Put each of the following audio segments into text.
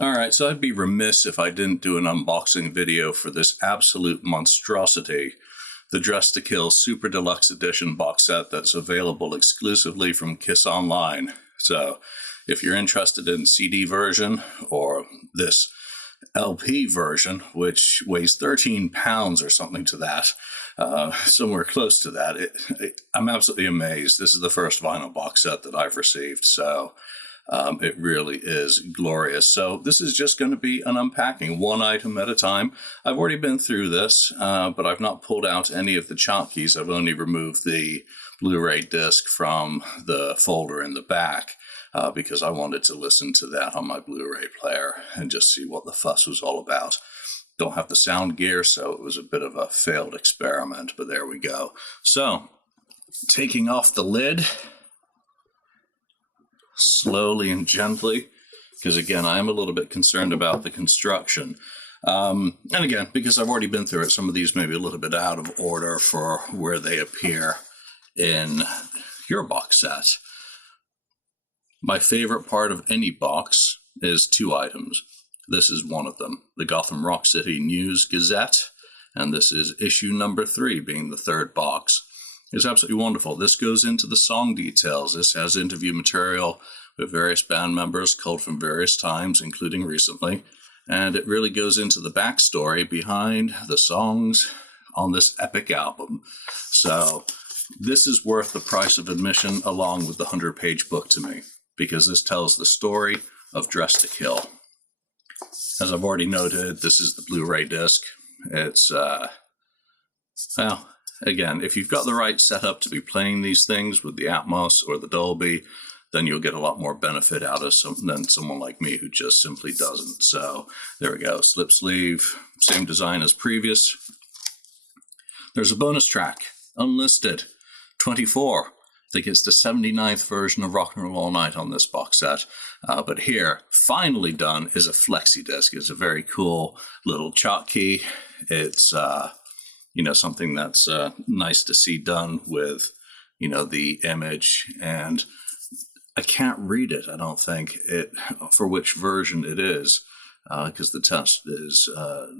All right, so I'd be remiss if I didn't do an unboxing video for this absolute monstrosity, the Dress to Kill Super Deluxe Edition box set that's available exclusively from Kiss Online. So if you're interested in CD version or this LP version, which weighs 13 pounds or something to that, somewhere close to that, I'm absolutely amazed. This is the first vinyl box set that I've received, so it really is glorious. So this is just going to be an unpacking, one item at a time. I've already been through this, but I've not pulled out any of the chart keys. I've only removed the Blu-ray disc from the folder in the back because I wanted to listen to that on my Blu-ray player and just see what the fuss was all about. Don't have the sound gear, so it was a bit of a failed experiment, but there we go. So, taking off the lid, slowly and gently, because again, I am a little bit concerned about the construction. And again, because I've already been through it, some of these may be a little bit out of order for where they appear in your box set. My favorite part of any box is two items. This is one of them, the Gotham Rock City News Gazette, and this is issue number 3, being the third box. It's absolutely wonderful. This goes into the song details. This has interview material with various band members culled from various times, including recently. And it really goes into the backstory behind the songs on this epic album. So this is worth the price of admission along with the 100-page book to me, because this tells the story of Dress to Kill. As I've already noted, this is the Blu-ray disc. It's, well, again, if you've got the right setup to be playing these things with the Atmos or the Dolby, then you'll get a lot more benefit out of than someone like me who just simply doesn't. So there we go, slip sleeve, same design as previous. There's a bonus track, unlisted, 24. I think it's the 79th version of Rock and Roll All Night on this box set. But here, finally done, is a flexi disc. It's a very cool little chalk key. It's something that's nice to see done with, the image. And I can't read it, I don't think, for which version it is, because the text is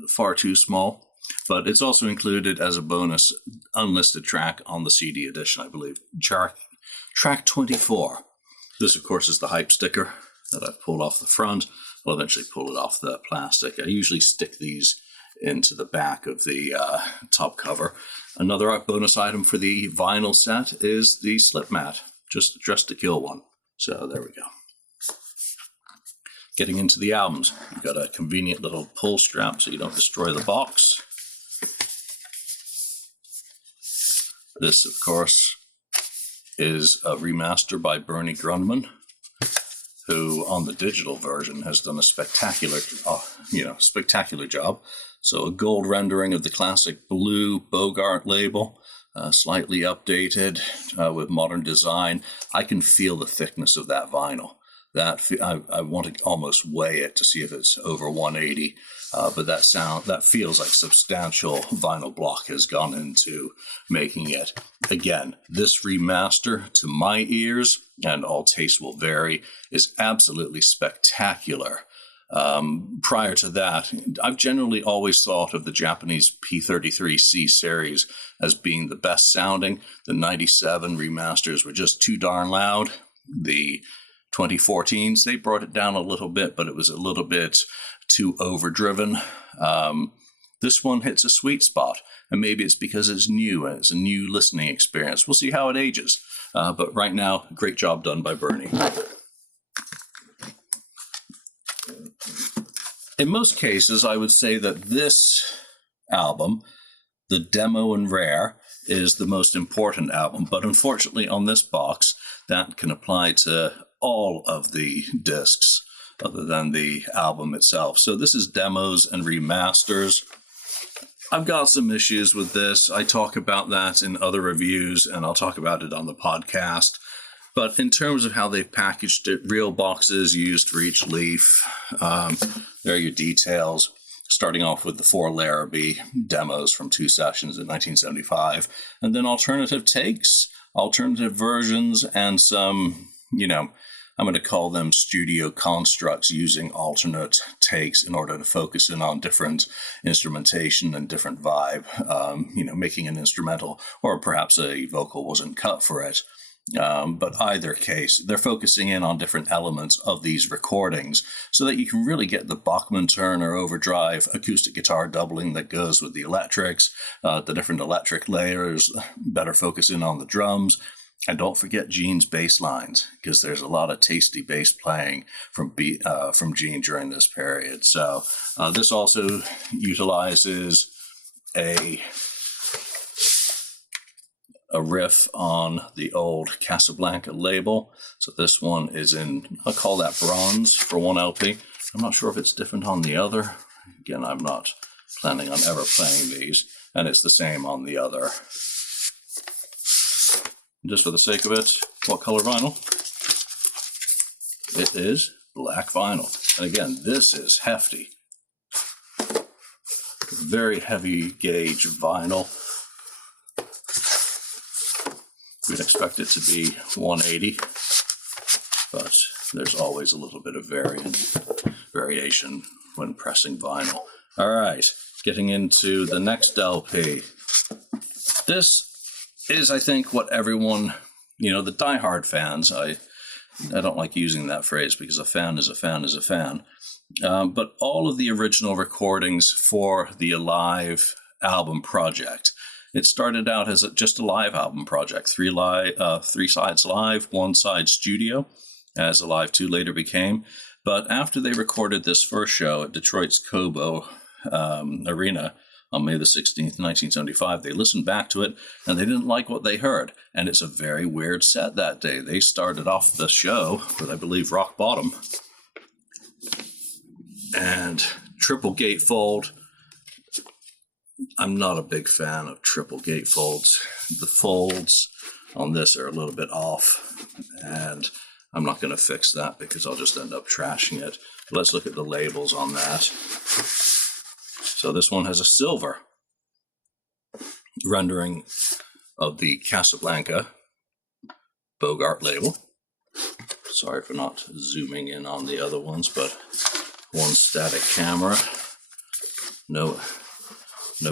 far too small. But it's also included as a bonus unlisted track on the CD edition, I believe. Track 24. This, of course, is the hype sticker that I've pulled off the front. I'll eventually pull it off the plastic. I usually stick these into the back of the top cover. Another bonus item for the vinyl set is the slip mat, just Dress to Kill one. So there we go. Getting into the albums, you've got a convenient little pull strap so you don't destroy the box. This, of course, is a remaster by Bernie Grundman, who on the digital version has done a spectacular job. So a gold rendering of the classic blue Bogart label, slightly updated with modern design. I can feel the thickness of that vinyl. I want to almost weigh it to see if it's over 180, but that feels like substantial vinyl block has gone into making it. Again, this remaster, to my ears, and all tastes will vary, is absolutely spectacular. Prior to that, I've generally always thought of the Japanese P33C series as being the best sounding. The 97 remasters were just too darn loud. The 2014s, they brought it down a little bit, but it was a little bit too overdriven. This one hits a sweet spot, and maybe it's because it's new and it's a new listening experience. We'll see how it ages. But right now, great job done by Bernie. In most cases, I would say that this album, the demo and rare, is the most important album. But unfortunately, on this box, that can apply to all of the discs other than the album itself. So this is demos and remasters. I've got some issues with this. I talk about that in other reviews, and I'll talk about it on the podcast. But in terms of how they've packaged it, real boxes used for each leaf. There are your details, starting off with the 4 Larrabee demos from 2 sessions in 1975, and then alternative takes, alternative versions, and some, I'm going to call them studio constructs using alternate takes in order to focus in on different instrumentation and different vibe, making an instrumental, or perhaps a vocal wasn't cut for it. But either case, they're focusing in on different elements of these recordings so that you can really get the Bachman-Turner overdrive acoustic guitar doubling that goes with the electrics, the different electric layers, better focus in on the drums. And don't forget Gene's bass lines, because there's a lot of tasty bass playing from Gene during this period. So this also utilizes a riff on the old Casablanca label. So this one is in, I'll call that bronze for one LP. I'm not sure if it's different on the other. Again, I'm not planning on ever playing these. And it's the same on the other. Just for the sake of it, what color vinyl? It is black vinyl. And again, this is hefty. Very heavy gauge vinyl. We'd expect it to be 180, but there's always a little bit of variation when pressing vinyl. All right, getting into the next LP. This is, I think, what everyone, the diehard fans, I don't like using that phrase because a fan is a fan is a fan, but all of the original recordings for the Alive album project. It started out as just a live album project, three sides live, one side studio, as Alive 2 later became. But after they recorded this first show at Detroit's Cobo Arena on May the 16th, 1975, they listened back to it, and they didn't like what they heard. And it's a very weird set that day. They started off the show with, I believe, Rock Bottom. And triple gatefold. I'm not a big fan of triple gatefolds. The folds on this are a little bit off, and I'm not going to fix that because I'll just end up trashing it. Let's look at the labels on that. So this one has a silver rendering of the Casablanca Bogart label. Sorry for not zooming in on the other ones, but one static camera. No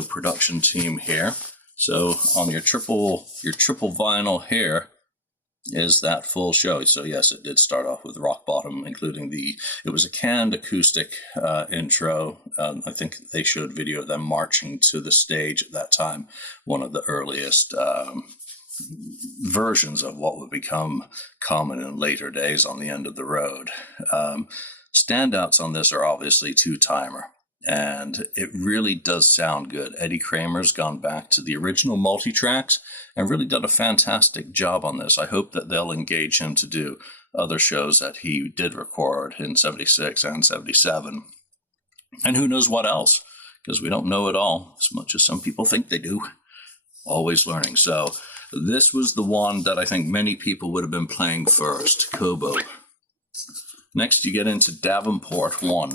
production team here. So on your triple vinyl here is that full show. So yes, it did start off with Rock Bottom, including it was a canned acoustic intro. I think they showed video of them marching to the stage at that time. One of the earliest versions of what would become common in later days on the end of the road. Standouts on this are obviously two-timer. And it really does sound good. Eddie Kramer's gone back to the original multi-tracks and really done a fantastic job on this. I hope that they'll engage him to do other shows that he did record in 76 and 77. And who knows what else, because we don't know it all as much as some people think they do. Always learning. So this was the one that I think many people would have been playing first, Cobo. Next, you get into Davenport 1.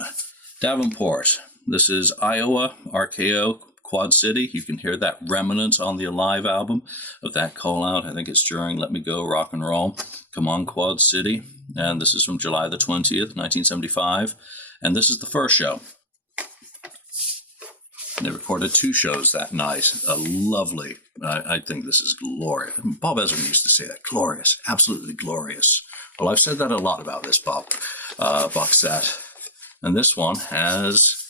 Davenport. This is Iowa, RKO, Quad City. You can hear that remnant on the Alive album of that call out. I think it's during Let Me Go, Rock and Roll. Come on, Quad City. And this is from July the 20th, 1975. And this is the first show. They recorded two shows that night. A lovely, I think this is glorious. Bob Ezrin used to say that. Glorious. Absolutely glorious. Well, I've said that a lot about this box set. And this one has,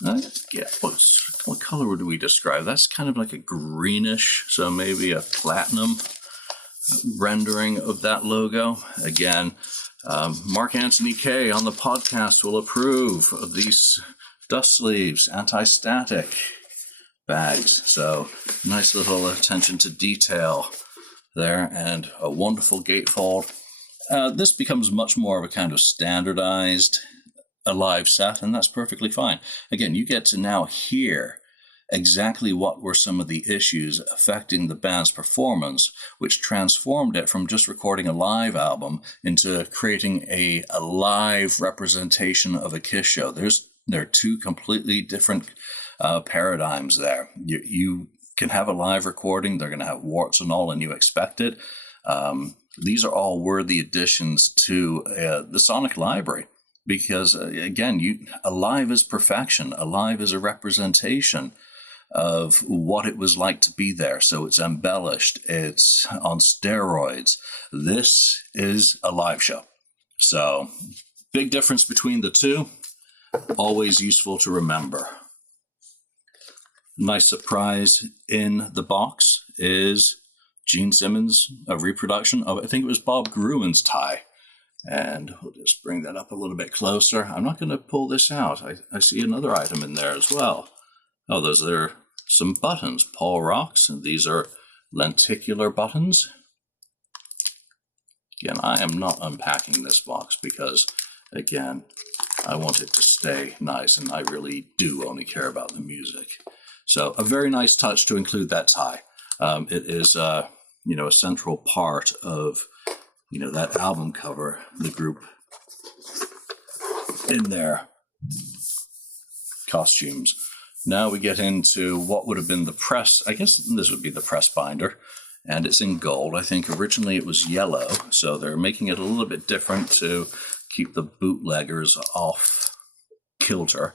what color would we describe? That's kind of like a greenish, so maybe a platinum rendering of that logo. Again, Mark Anthony K on the podcast will approve of these dust sleeves, anti-static bags. So nice little attention to detail there, and a wonderful gatefold. This becomes much more of a kind of standardized Alive set, and that's perfectly fine. Again, you get to now hear exactly what were some of the issues affecting the band's performance, which transformed it from just recording a live album into creating a live representation of a Kiss show. There are two completely different paradigms there. You can have a live recording, they're going to have warts and all, and you expect it. these are all worthy additions to the Sonic library. Because, again, Alive is perfection. Alive is a representation of what it was like to be there. So it's embellished. It's on steroids. This is a live show. So big difference between the two. Always useful to remember. Nice surprise in the box is Gene Simmons, a reproduction of, I think it was Bob Gruen's tie. And we'll just bring that up a little bit closer. I'm not going to pull this out. I see another item in there as well. Oh, those are some buttons. Paul Rocks, and these are lenticular buttons. Again, I am not unpacking this box because, again, I want it to stay nice, and I really do only care about the music. So a very nice touch to include that tie. It is, a central part of that album cover, the group in their costumes. Now we get into what would have been the press. I guess this would be the press binder, and it's in gold. I think originally it was yellow, so they're making it a little bit different to keep the bootleggers off kilter.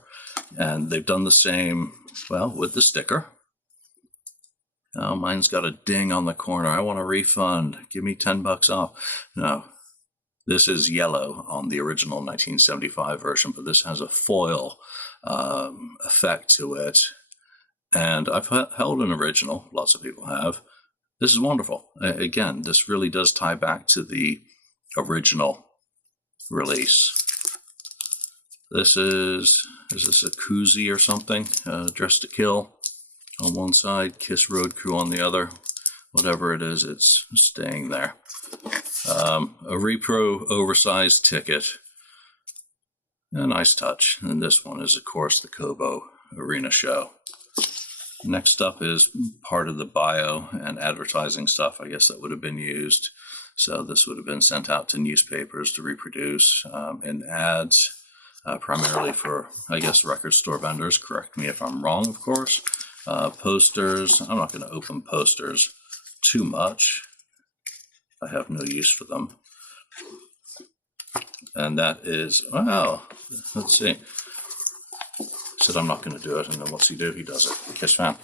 And they've done the same, well, with the sticker. Oh, mine's got a ding on the corner. I want a refund. Give me $10 off. No, this is yellow on the original 1975 version, but this has a foil effect to it. And I've held an original. Lots of people have. This is wonderful. Again, this really does tie back to the original release. This is this a koozie or something? Dressed to Kill on one side, Kiss Road Crew on the other. Whatever it is, it's staying there. A repro oversized ticket. A nice touch. And this one is, of course, the Kobo Arena show. Next up is part of the bio and advertising stuff. I guess that would have been used. So this would have been sent out to newspapers to reproduce in ads, primarily for, I guess, record store vendors. Correct me if I'm wrong, of course. Posters. I'm not going to open posters too much. I have no use for them. And that is, well, let's see. Said I'm not going to do it, and then what's he do? He does it. Kiss fan.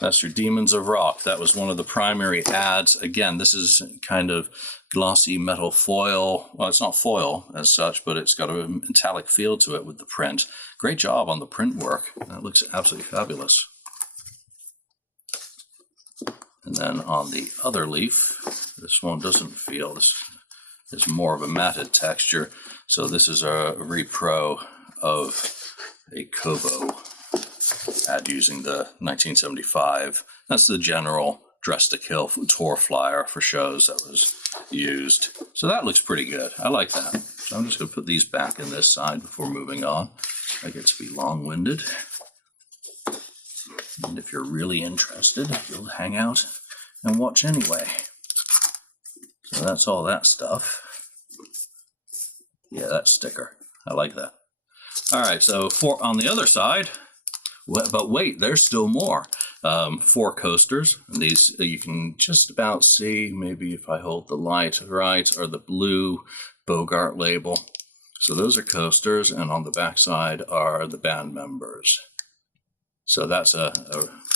That's your Demons of Rock. That was one of the primary ads. Again, this is kind of glossy metal foil. Well, it's not foil as such, but it's got a metallic feel to it with the print. Great job on the print work. That looks absolutely fabulous. And then on the other leaf, this one doesn't feel, this is more of a matted texture. So this is a repro of a Kobo ad using the 1975. That's the general Dress to Kill tour flyer for shows that was used. So that looks pretty good. I like that. So I'm just going to put these back in this side before moving on. I get to be long-winded. And if you're really interested, you'll hang out and watch anyway. So that's all that stuff. Yeah, that sticker. I like that. All right, so on the other side, but wait, there's still more. 4 coasters. And these you can just about see, maybe if I hold the light right, are the blue Bogart label. So those are coasters, and on the back side are the band members. So that's a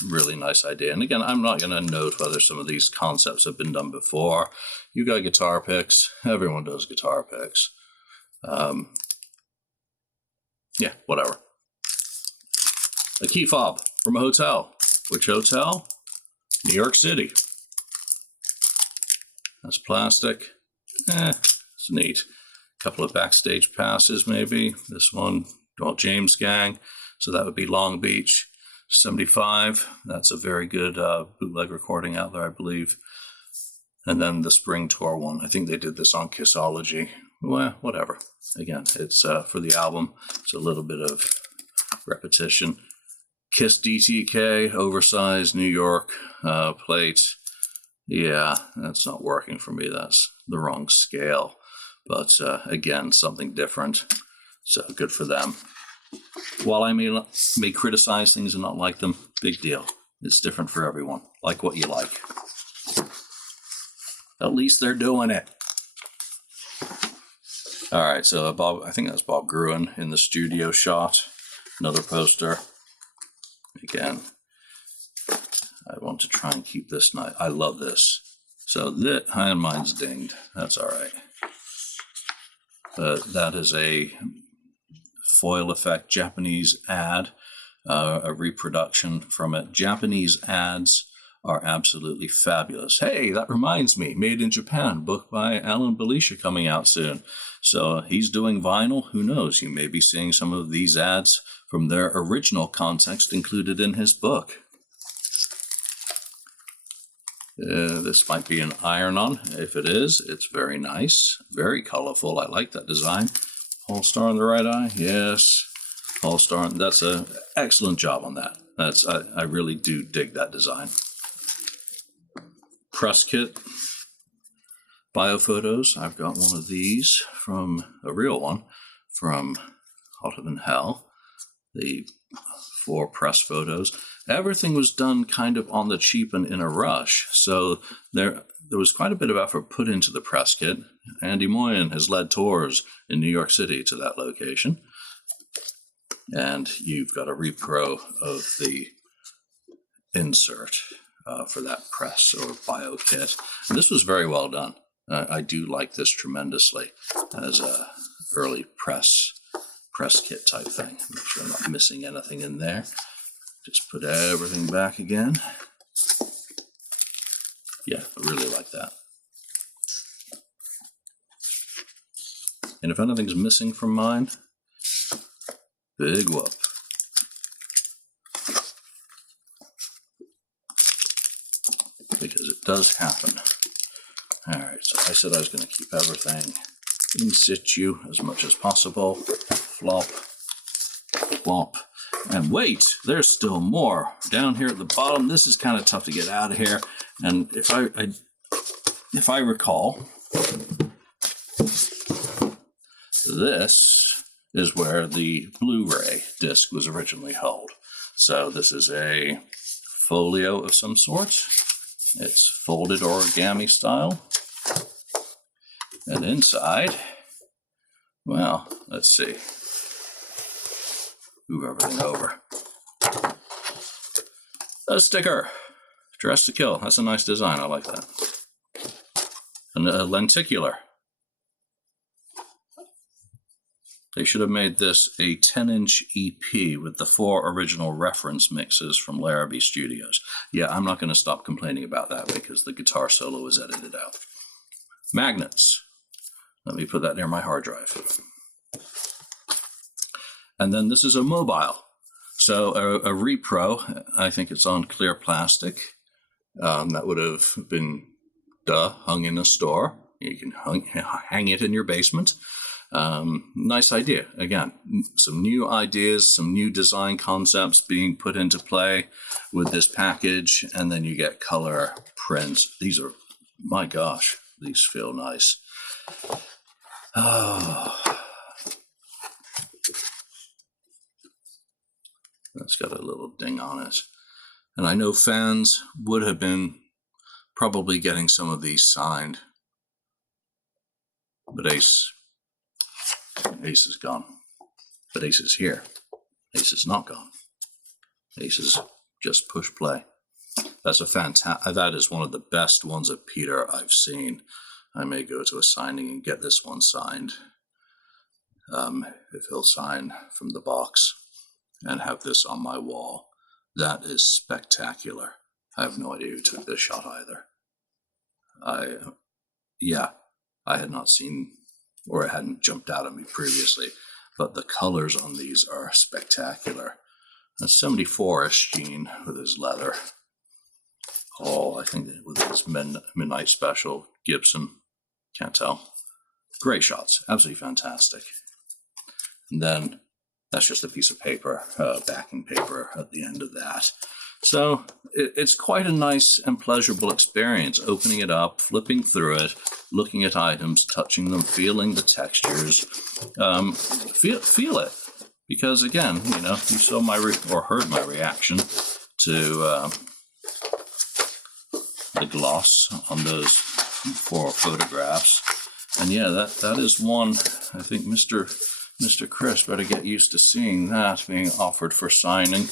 really nice idea. And again, I'm not going to note whether some of these concepts have been done before. You got guitar picks. Everyone does guitar picks. Yeah, whatever. A key fob from a hotel. Which hotel? New York City. That's plastic. It's neat. A couple of backstage passes, maybe. This one, well, James Gang. So that would be Long Beach. 75. That's a very good bootleg recording out there, I believe. And then the Spring Tour one. I think they did this on Kissology. Well, whatever. Again, it's for the album. It's a little bit of repetition. Kiss DTK, oversized New York plate. Yeah, that's not working for me. That's the wrong scale. But again, something different. So good for them. While I may criticize things and not like them, big deal. It's different for everyone. Like what you like. At least they're doing it. All right, so Bob, I think that's Bob Gruen in the studio shot. Another poster. Again, I want to try and keep this nice. I love this. So mine's dinged. That's all right. But that is a foil effect Japanese ad, a reproduction from it. Japanese ads are absolutely fabulous. Hey, that reminds me, Made in Japan, book by Alan Belisha coming out soon. So he's doing vinyl. Who knows? You may be seeing some of these ads from their original context included in his book. This might be an iron-on. If it is, it's very nice, very colorful. I like that design. Paul Star in the right eye, yes. Paul Star, that's an excellent job on that. I really do dig that design. Press kit, biophotos. I've got one of these from a real one from Hotter Than Hell. The 4 press photos. Everything was done kind of on the cheap and in a rush. So there was quite a bit of effort put into the press kit. Andy Moyen has led tours in New York City to that location. And you've got a repro of the insert for that press or bio kit. And this was very well done. I do like this tremendously as a early press kit type thing. Make sure I'm not missing anything in there. Just put everything back again. Yeah, I really like that. And if anything's missing from mine, big whoop. Because it does happen. All right, so I said I was going to keep everything in situ as much as possible. Flop, flop. And wait, there's still more down here at the bottom. This is kind of tough to get out of here. And if I recall, this is where the Blu-ray disc was originally held. So this is a folio of some sort. It's folded origami style. And inside, well, let's see. Move everything over. A sticker. Dress to Kill. That's a nice design. I like that. And a lenticular. They should have made this a 10-inch EP with the 4 original reference mixes from Larrabee Studios. Yeah, I'm not going to stop complaining about that because the guitar solo was edited out. Magnets. Let me put that near my hard drive. And then this is a mobile. So a repro, I think it's on clear plastic. That would have been, hung in a store. You can hang it in your basement. Nice idea. Again, some new ideas, some new design concepts being put into play with this package. And then you get color prints. These are, my gosh, these feel nice. Oh. That's got a little ding on it. And I know fans would have been probably getting some of these signed. But Ace is gone. But Ace is here. Ace is not gone. Ace is just push play. That's a fantastic, that is one of the best ones of Peter I've seen. I may go to a signing and get this one signed. If he'll sign from the box. And have this on my wall. That is spectacular. I have no idea who took this shot either. I had not seen, or it hadn't jumped out at me previously, but the colors on these are spectacular. A 74-ish Gene with his leather. Oh, I think with his Midnight Special Gibson. Can't tell. Great shots. Absolutely fantastic. And then that's just a piece of paper, backing paper at the end of that. So it's quite a nice and pleasurable experience, opening it up, flipping through it, looking at items, touching them, feeling the textures. Feel it. Because again, you know, you saw or heard my reaction to the gloss on those for photographs. And yeah, that is one, I think Mr. Chris better get used to seeing that being offered for signing,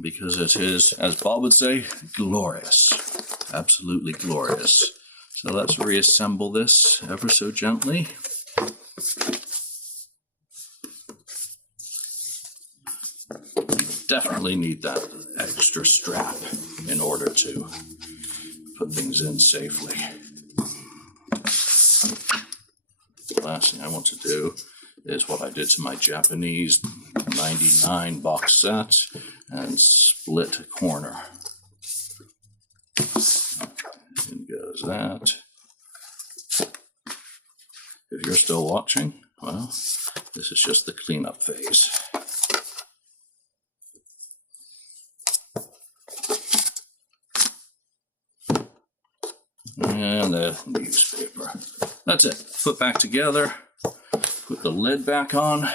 because it is, as Bob would say, glorious. Absolutely glorious. So let's reassemble this ever so gently. Definitely need that extra strap in order to put things in safely. The last thing I want to do is what I did to my Japanese 99 box set and split a corner. In goes that. If you're still watching, well, this is just the cleanup phase. And the newspaper. That's it. Put back together. Put the lid back on.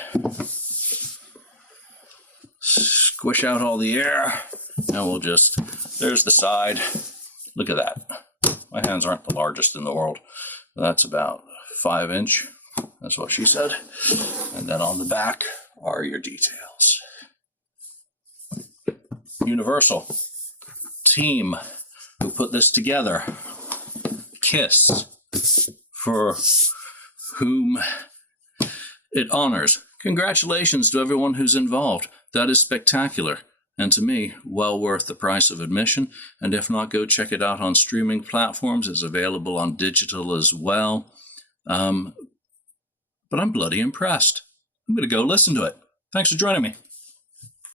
Squish out all the air. And we'll just, there's the side. Look at that. My hands aren't the largest in the world. That's about 5 inch. That's what she said. And then on the back are your details. Universal team who put this together. KISS, for whom it honors. Congratulations to everyone who's involved. That is spectacular. And to me, well worth the price of admission. And if not, go check it out on streaming platforms. It's available on digital as well. But I'm bloody impressed. I'm going to go listen to it. Thanks for joining me.